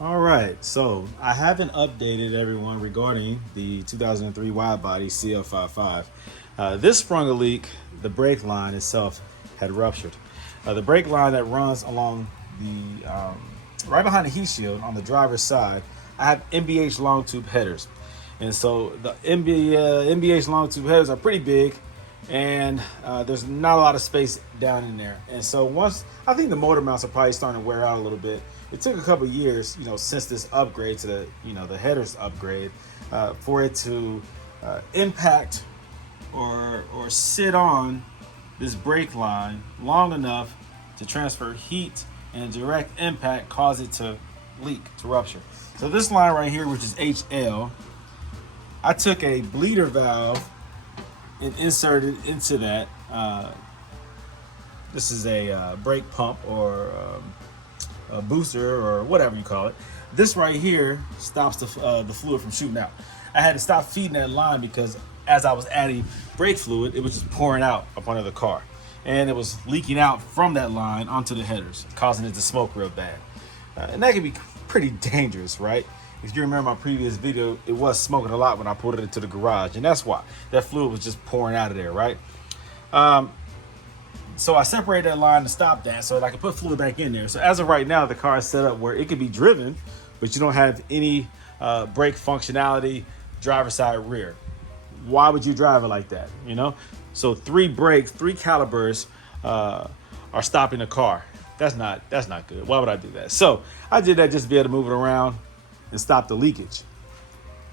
All right, so I haven't updated everyone regarding the 2003 wide body CL55. This sprung a leak. The brake line itself had ruptured. The brake line that runs along the right behind the heat shield on the driver's side, I have MBH long tube headers, and so the MBH long tube headers are pretty big, and there's not a lot of space down in there. And so once I think the motor mounts are probably starting to wear out a little bit. It took a couple of years, since this upgrade to the headers upgrade, for it to impact or sit on this brake line long enough to transfer heat and direct impact cause it to leak, to rupture. So this line right here, which is HL, I took a bleeder valve and inserted into that. This is a brake pump or a booster or whatever you call it. This right here stops the fluid from shooting out. I had to stop feeding that line because as I was adding brake fluid, it was just pouring out up under the car. And it was leaking out from that line onto the headers, causing it to smoke real bad. And that can be pretty dangerous, right? If you remember my previous video, it was smoking a lot when I pulled it into the garage. And that's why. That fluid was just pouring out of there, right? So I separated that line to stop that so that I could put fluid back in there. So as of right now, the car is set up where it can be driven, but you don't have any brake functionality, driver side rear. Why would you drive it like that? So 3 brakes, 3 calibers are stopping the car. That's not good. Why would I do that? So I did that just to be able to move it around and stop the leakage.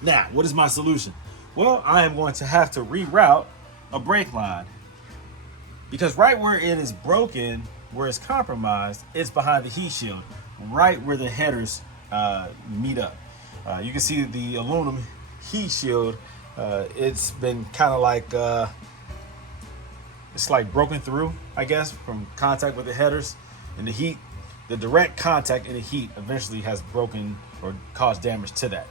Now, what is my solution? Well, I am going to have to reroute a brake line. Because right where it is broken, where it's compromised, it's behind the heat shield, right where the headers meet up. You can see the aluminum heat shield. It's been kind of like, it's like broken through, I guess, from contact with the headers. And the heat, the direct contact in the heat eventually has broken or caused damage to that.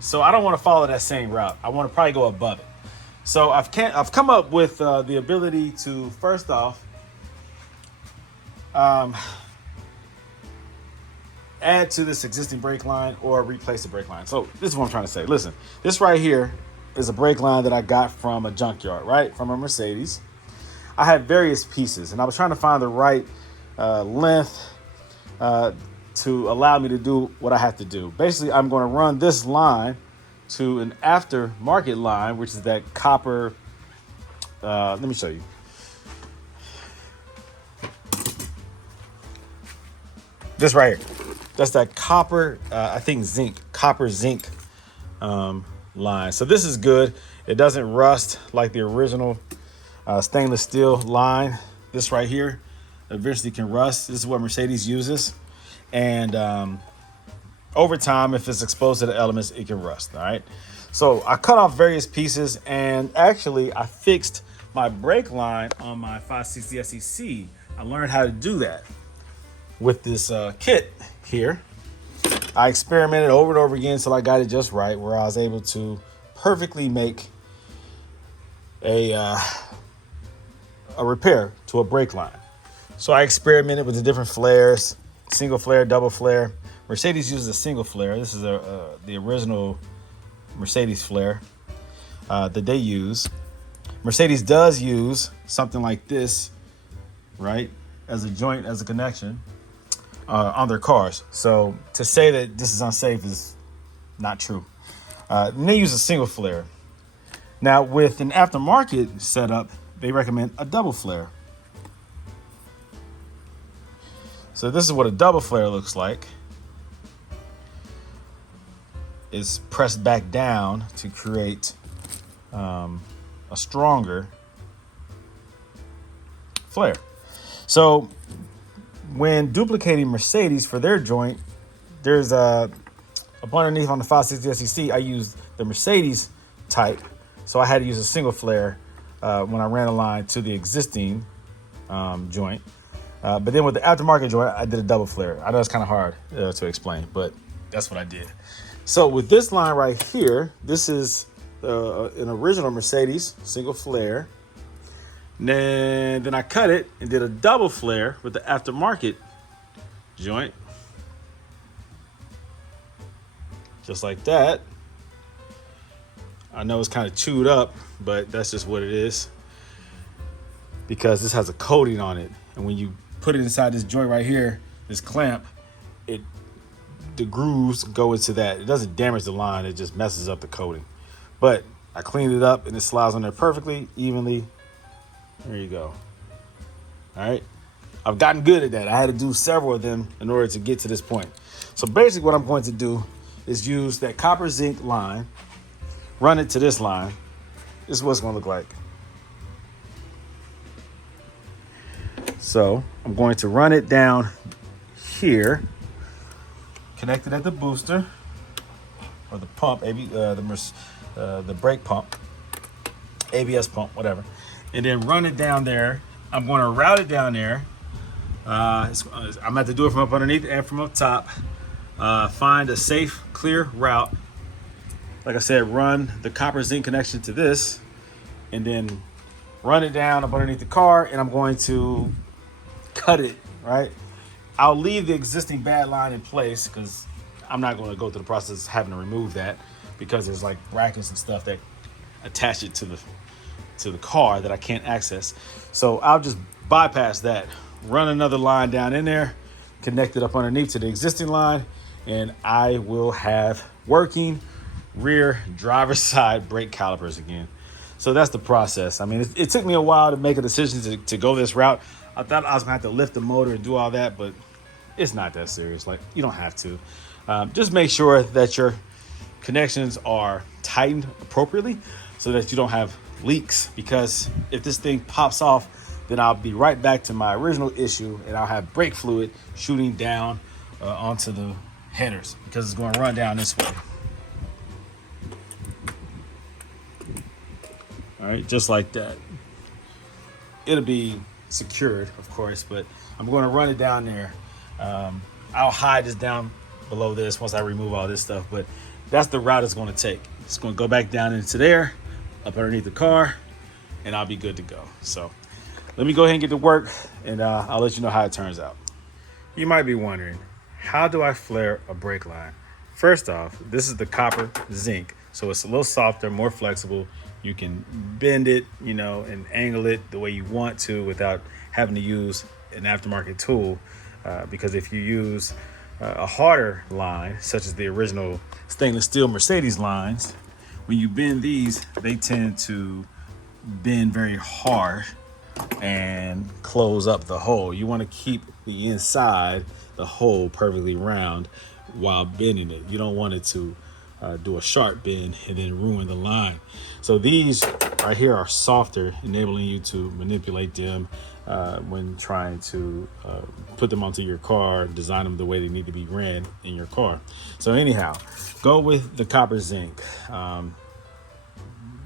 So I don't want to follow that same route. I want to probably go above it. So I've come up with the ability to, first off, add to this existing brake line or replace the brake line. So this is what I'm trying to say. Listen, this right here is a brake line that I got from a junkyard, right? From a Mercedes. I had various pieces, and I was trying to find the right length to allow me to do what I have to do. Basically, I'm going to run this line to an aftermarket line, which is that copper. Let me show you. This right here. That's that copper, I think copper zinc line. So this is good. It doesn't rust like the original stainless steel line. This right here eventually can rust. This is what Mercedes uses. And over time, if it's exposed to the elements, it can rust, all right? So I cut off various pieces, and actually I fixed my brake line on my 560 SEC. I learned how to do that with this kit here. I experimented over and over again until I got it just right, where I was able to perfectly make a repair to a brake line. So I experimented with the different flares, single flare, double flare. Mercedes uses a single flare. This is the original Mercedes flare that they use. Mercedes does use something like this, right, as a joint, as a connection on their cars. So to say that this is unsafe is not true. And they use a single flare. Now with an aftermarket setup, they recommend a double flare. So this is what a double flare looks like. It's pressed back down to create a stronger flare. So when duplicating Mercedes for their joint, there's up underneath on the 560 SEC, I used the Mercedes type. So I had to use a single flare when I ran a line to the existing joint. But then with the aftermarket joint, I did a double flare. I know it's kind of hard to explain, but that's what I did. So with this line right here, this is an original Mercedes single flare. And then I cut it and did a double flare with the aftermarket joint. just like that. I know it's kind of chewed up, but that's just what it is because this has a coating on it. And when you put it inside this joint right here, this clamp, the grooves go into that. It doesn't damage the line, it just messes up the coating. But I cleaned it up and it slides on there perfectly, evenly. There you go. All right. I've gotten good at that. I had to do several of them in order to get to this point. So basically what I'm going to do is use that copper zinc line, run it to this line. This is what it's going to look like. So I'm going to run it down here, connect it at the booster or the pump, the brake pump, ABS pump, whatever, and then run it down there. I'm going to route it down there. I'm going to have to do it from up underneath and from up top. Find a safe, clear route. Like I said, run the copper zinc connection to this and then run it down up underneath the car, and I'm going to cut it, right? I'll leave the existing bad line in place because I'm not going to go through the process of having to remove that because there's like brackets and stuff that attach it to the car that I can't access. So I'll just bypass that, run another line down in there, connect it up underneath to the existing line, and I will have working rear driver's side brake calipers again. So that's the process. I mean, it took me a while to make a decision to go this route. I thought I was gonna have to lift the motor and do all that, but it's not that serious. Like, you don't have to. Just make sure that your connections are tightened appropriately so that you don't have leaks, because if this thing pops off, then I'll be right back to my original issue and I'll have brake fluid shooting down onto the headers because it's going to run down this way. All right, just like that. It'll be secured, of course, but I'm going to run it down there. I'll hide this down below this once I remove all this stuff, but that's the route it's going to take. It's going to go back down into there, up underneath the car, and I'll be good to go. So let me go ahead and get to work, and I'll let you know how it turns out. You might be wondering, how do I flare a brake line? First off, this is the copper zinc, so it's a little softer, more flexible. You can bend it, and angle it the way you want to without having to use an aftermarket tool. Because if you use a harder line, such as the original stainless steel Mercedes lines, when you bend these, they tend to bend very hard and close up the hole. You want to keep the inside, the hole, perfectly round while bending it. You don't want it to do a sharp bend and then ruin the line. So these right here are softer, enabling you to manipulate them when trying to put them onto your car, design them the way they need to be ran in your car. So anyhow, go with the copper zinc.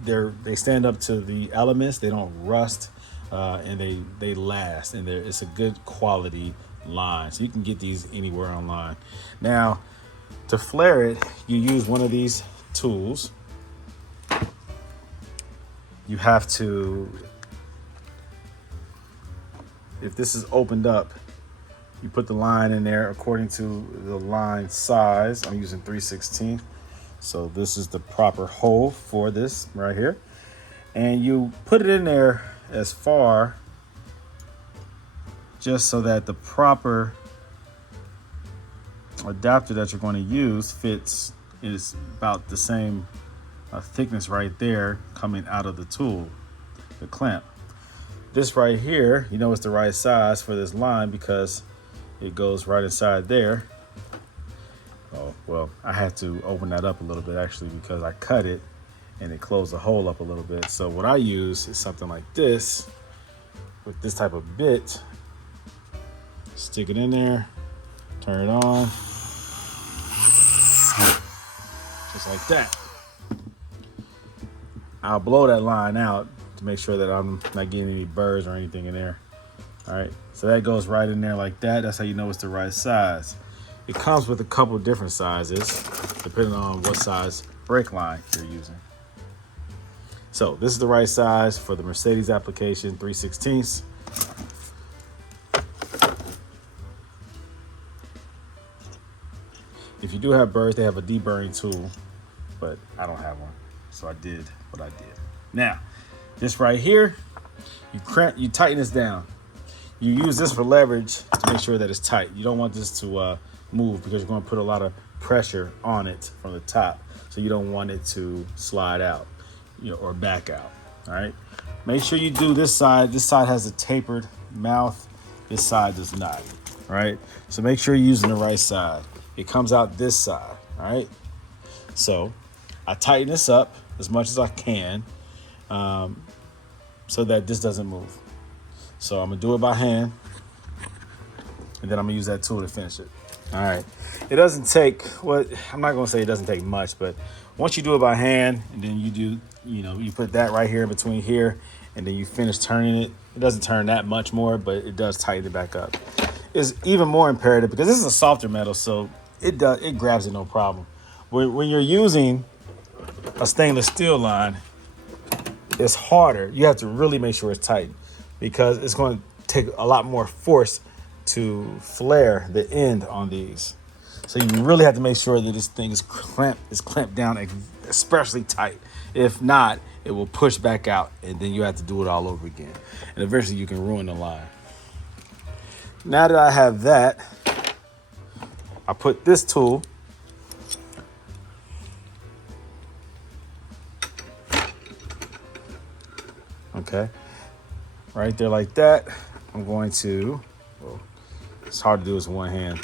They stand up to the elements, they don't rust, and they last, and it's a good quality line. So you can get these anywhere online. Now, to flare it, you use one of these tools. You have to, if this is opened up, you put the line in there according to the line size. I'm using 3/16. So this is the proper hole for this right here. And you put it in there as far, just so that the proper adapter that you're going to use fits, is about the same thickness right there coming out of the tool, the clamp. This right here, it's the right size for this line because it goes right inside there. Oh, well, I had to open that up a little bit actually because I cut it and it closed the hole up a little bit. So what I use is something like this with this type of bit. Stick it in there, turn it on, just like that. I'll blow that line out to make sure that I'm not getting any burrs or anything in there. All right, so that goes right in there like that. That's how you know it's the right size. It comes with a couple of different sizes, depending on what size brake line you're using. So this is the right size for the Mercedes application, 3/16. If you do have burrs, they have a deburring tool, but I don't have one. So I did what I did. Now, this right here, you tighten this down. You use this for leverage to make sure that it's tight. You don't want this to move because you're going to put a lot of pressure on it from the top. So you don't want it to slide out, or back out. All right. Make sure you do this side. This side has a tapered mouth. This side does not. All right. So make sure you're using the right side. It comes out this side. All right. So I tighten this up as much as I can so that this doesn't move. So I'm gonna do it by hand, and then I'm gonna use that tool to finish it. All right. It doesn't take, I'm not gonna say it doesn't take much, but once you do it by hand, and then you put that right here in between here, and then you finish turning it. It doesn't turn that much more, but it does tighten it back up. It's even more imperative because this is a softer metal, so it grabs it no problem. When you're using a stainless steel line, it's harder. You have to really make sure it's tight because it's going to take a lot more force to flare the end on these. So you really have to make sure that this thing is clamped down especially tight. If not, it will push back out, and then you have to do it all over again. And eventually you can ruin the line. Now that I have that, I put this tool right there like that. I'm going to, it's hard to do this with one hand,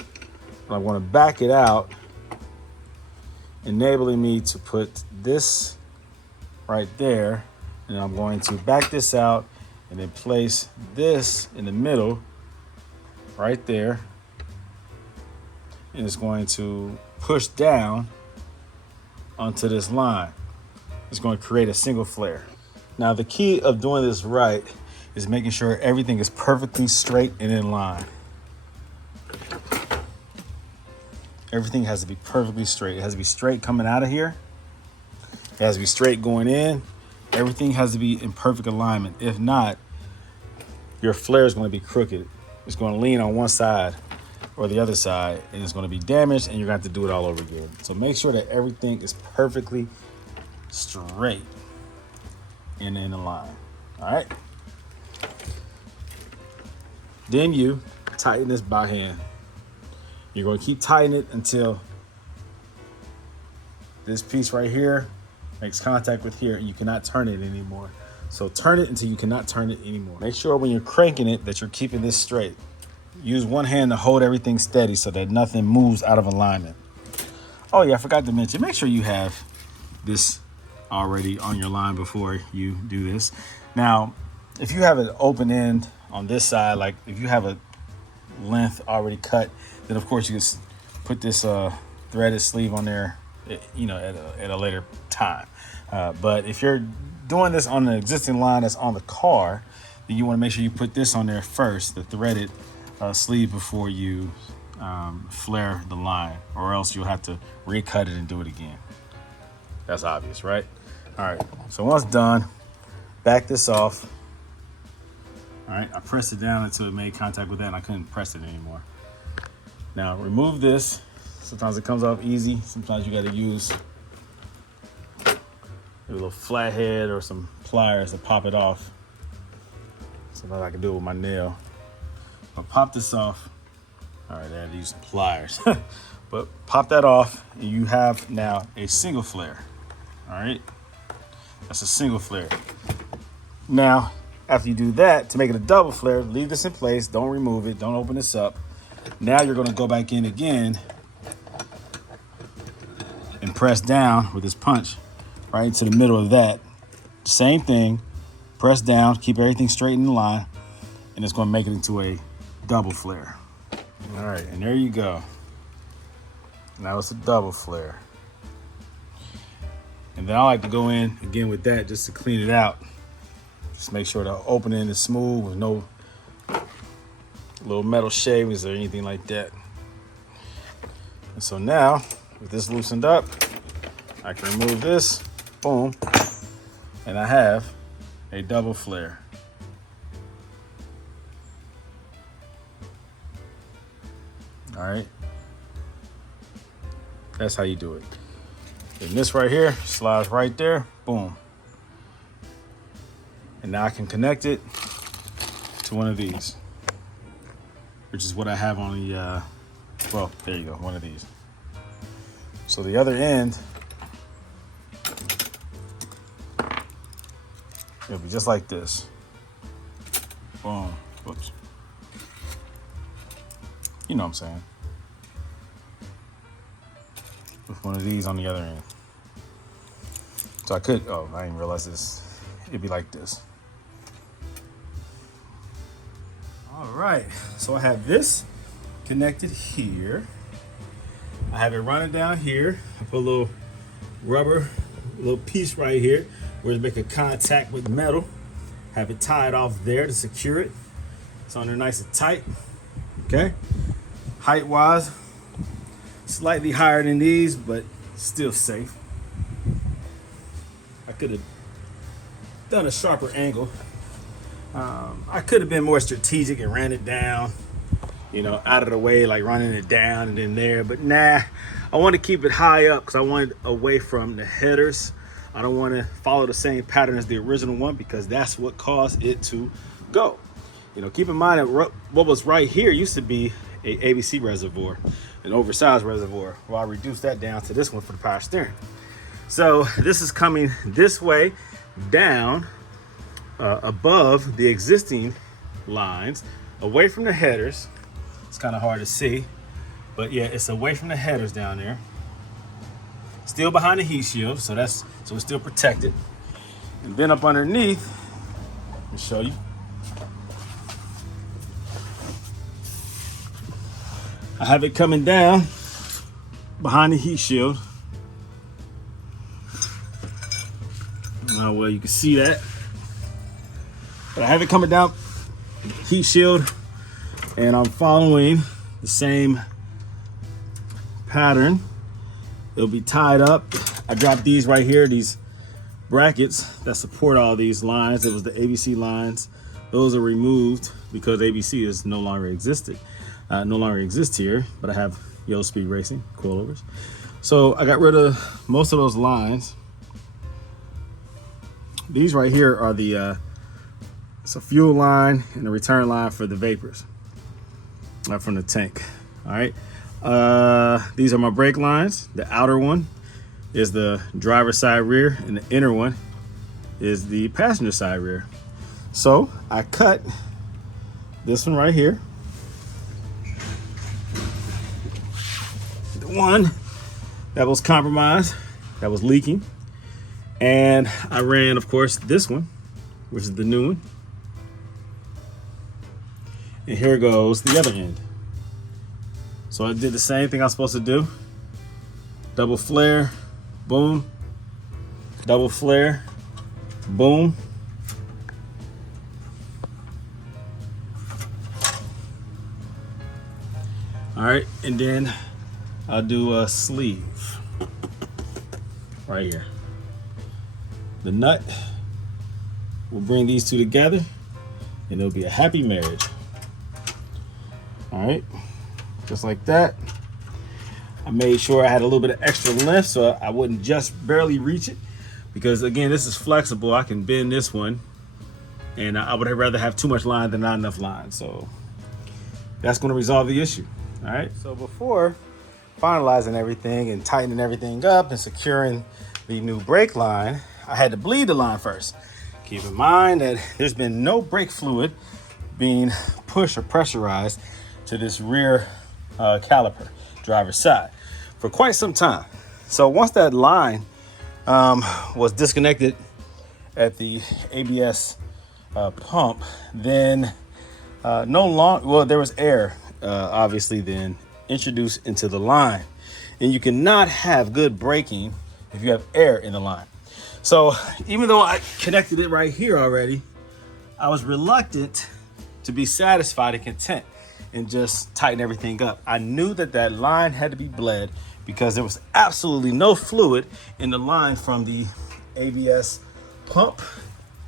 but I'm going to back it out, enabling me to put this right there. And I'm going to back this out and then place this in the middle right there. And it's going to push down onto this line. It's going to create a single flare. Now, the key of doing this right is making sure everything is perfectly straight and in line. Everything has to be perfectly straight. It has to be straight coming out of here. It has to be straight going in. Everything has to be in perfect alignment. If not, your flare is going to be crooked. It's going to lean on one side or the other side, and it's going to be damaged, and you're going to have to do it all over again. So make sure that everything is perfectly straight and in the line. All right. Then you tighten this by hand. You're going to keep tightening it until this piece right here makes contact with here, and you cannot turn it anymore. So turn it until you cannot turn it anymore. Make sure when you're cranking it that you're keeping this straight. Use one hand to hold everything steady so that nothing moves out of alignment. Oh yeah, I forgot to mention, make sure you have this already on your line before you do this. Now, if you have an open end on this side, like if you have a length already cut, then of course you can put this threaded sleeve on there, at a later time. But if you're doing this on an existing line that's on the car, then you want to make sure you put this on there first, the threaded sleeve, before you flare the line, or else you'll have to recut it and do it again. That's obvious, right? All right, so once done, back this off. All right, I pressed it down until it made contact with that, and I couldn't press it anymore. Now remove this. Sometimes it comes off easy. Sometimes you got to use a little flathead or some pliers to pop it off. Sometimes I can do it with my nail. I'll pop this off. All right, I had to use some pliers. But pop that off, and you have now a single flare. All right, that's a single flare. Now, after you do that, to make it a double flare, leave this in place. Don't remove it. Don't open this up. Now you're going to go back in again and press down with this punch right into the middle of that. Same thing. Press down, keep everything straight in the line, and it's going to make it into a double flare. All right, and there you go. Now it's a double flare. And then I like to go in again with that just to clean it out. Just make sure the opening is smooth with no little metal shavings or anything like that. And so now, with this loosened up, I can remove this, boom, and I have a double flare. All right. That's how you do it. And this right here slides right there, boom. And now I can connect it to one of these, which is what I have on the, well, there you go, one of these. So the other end, it'll be just like this. Boom, whoops. You know what I'm saying. With one of these on the other end. So I could, oh, I didn't realize this. It'd be like this. All right, so I have this connected here. I have it running down here. I put a little rubber, little piece right here where it's making contact with metal. Have it tied off there to secure it. It's on there nice and tight, okay? Height-wise, slightly higher than these, but still safe. I could have done a sharper angle. I could have been more strategic and ran it down, you know, out of the way, like running it down and then there, but nah, I want to keep it high up because I want it away from the headers. I don't want to follow the same pattern as the original one because that's what caused it to go. You know, keep in mind that what was right here used to be a ABC reservoir, an oversized reservoir. Well, I reduced that down to this one for the power steering. So this is coming this way down above the existing lines, away from the headers. It's kind of hard to see, but yeah, it's away from the headers down there. Still behind the heat shield, so it's still protected. And then up underneath, let me show you. I have it coming down behind the heat shield. Now, well, you can see that. But I have it coming down heat shield, and I'm following the same pattern. It'll be tied up. I dropped these right here, these brackets that support all these lines. It was the ABC lines. Those are removed because ABC is no longer exists here, but I have Yellow Speed Racing coilovers. So I got rid of most of those lines. These right here are the it's a fuel line and a return line for the vapors from the tank. All right, these are my brake lines. The outer one is the driver's side rear, and the inner one is the passenger side rear. So I cut this one right here, the one that was compromised, that was leaking, and I ran, of course, this one, which is the new one. And here goes the other end. So I did the same thing I was supposed to do. Double flare, boom. Double flare, boom. All right, and then I'll do a sleeve right here. The nut will bring these two together, and it'll be a happy marriage. All right, just like that. I made sure I had a little bit of extra length so I wouldn't just barely reach it, because again, this is flexible. I can bend this one, and I would rather have too much line than not enough line. So that's going to resolve the issue. All right, so before finalizing everything and tightening everything up and securing the new brake line, I had to bleed the line first. Keep in mind that there's been no brake fluid being pushed or pressurized to this rear caliper, driver's side, for quite some time. So once that line was disconnected at the ABS pump, then there was air obviously then introduced into the line, and you cannot have good braking if you have air in the line. So even though I connected it right here already, I was reluctant to be satisfied and content and just tighten everything up. I knew that line had to be bled because there was absolutely no fluid in the line from the ABS pump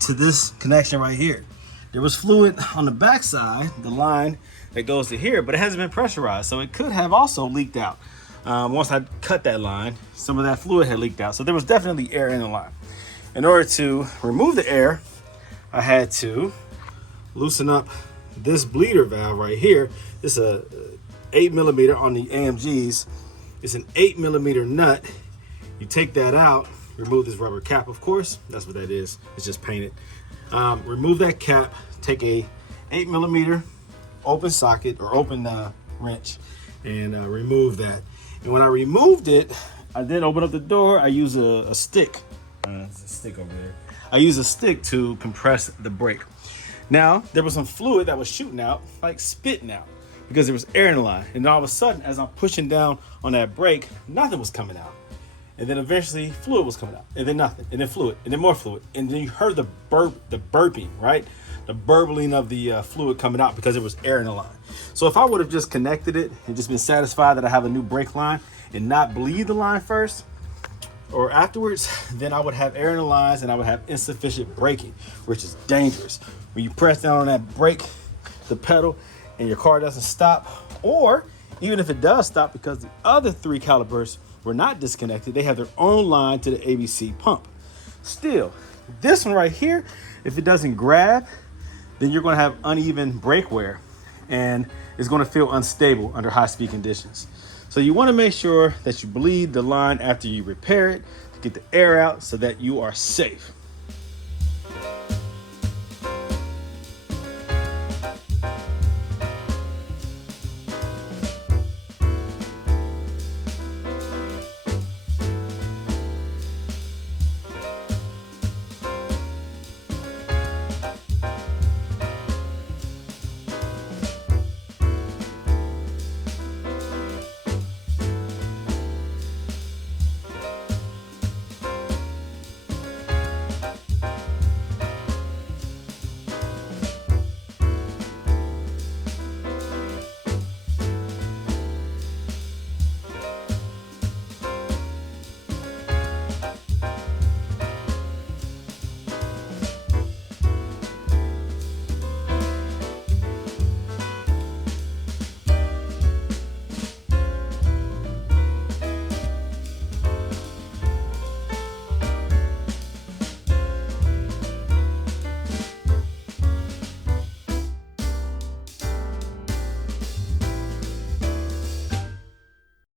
to this connection right here. There was fluid on the backside, the line that goes to here, but it hasn't been pressurized, so it could have also leaked out Once I cut that line, some of that fluid had leaked out. So there was definitely air in the line. In order to remove the air, I had to loosen up this bleeder valve right here. This is a 8mm on the AMGs. It's an 8mm nut. You take that out, remove this rubber cap, of course. That's what that is. It's just painted. Remove that cap, take a 8mm open socket or open wrench and remove that. And when I removed it, I then opened up the door. I use a stick. It's a stick over there. I use a stick to compress the brake. Now, there was some fluid that was shooting out, like spitting out, because there was air in the line. And all of a sudden, as I'm pushing down on that brake, nothing was coming out. And then eventually fluid was coming out, and then nothing, and then fluid, and then more fluid. And then you heard the burping, right? The burbling of the fluid coming out because there was air in the line. So if I would have just connected it and just been satisfied that I have a new brake line and not bleed the line first or afterwards, then I would have air in the lines and I would have insufficient braking, which is dangerous. When you press down on that brake, the pedal, and your car doesn't stop, or even if it does stop because the other 3 calipers were not disconnected, they have their own line to the ABC pump. Still, this one right here, if it doesn't grab, then you're going to have uneven brake wear and it's going to feel unstable under high-speed conditions. So you want to make sure that you bleed the line after you repair it to get the air out so that you are safe.